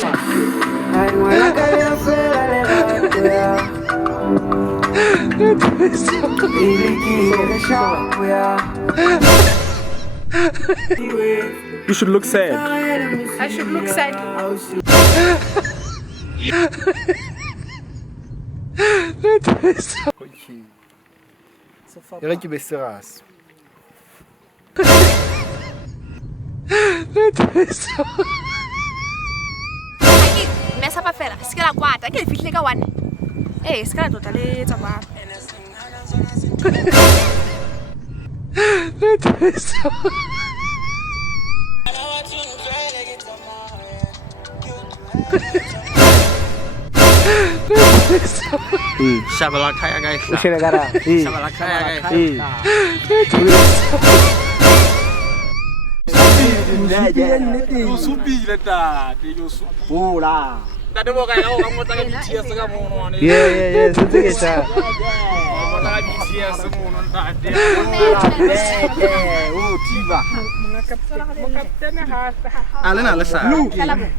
You should look sad. I should look sad. Era que besteiras. Messa pa fela, se la guarda, che fihle ka one. Se ka tota le tsamaya. Shabala kaya guys. Ushe negara. Shabala kaya guys. You supi leta. You supi. Pula. Tadi mau kayak kamu tadi BTS kamu nih. Yeah. Sudah kita. Kamu tadi BTS semua tadi. Tiba. Alena alesa. Kala mo.